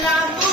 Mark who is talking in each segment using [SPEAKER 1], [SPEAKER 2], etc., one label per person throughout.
[SPEAKER 1] kailangan to.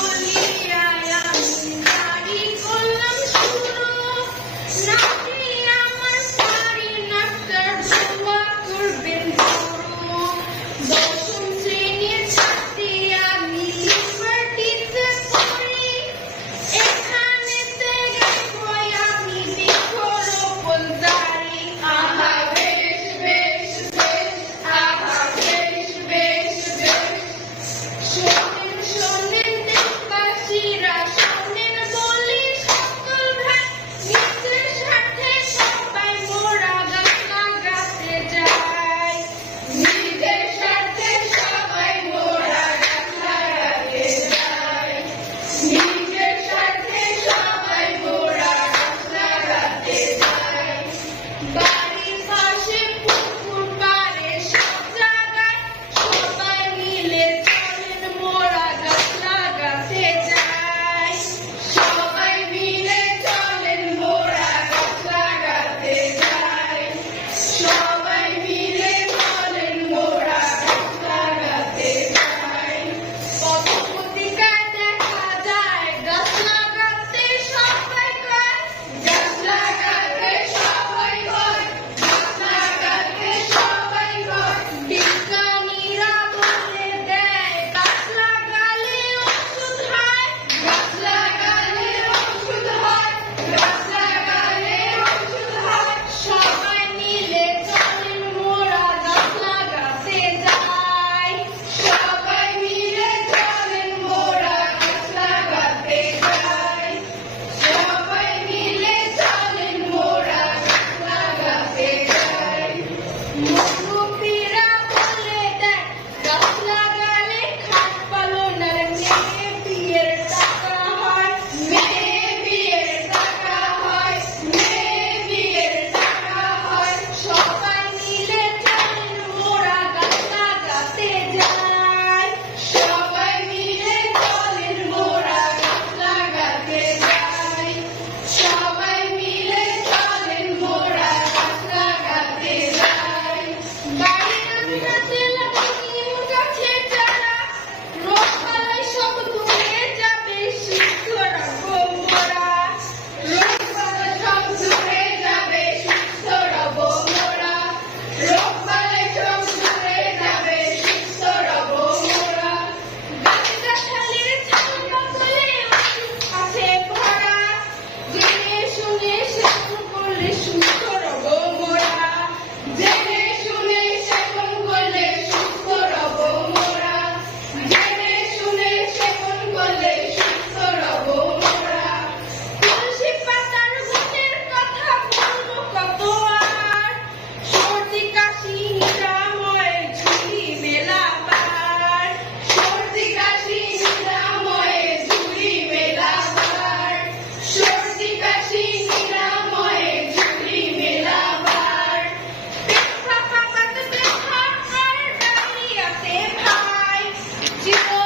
[SPEAKER 1] you.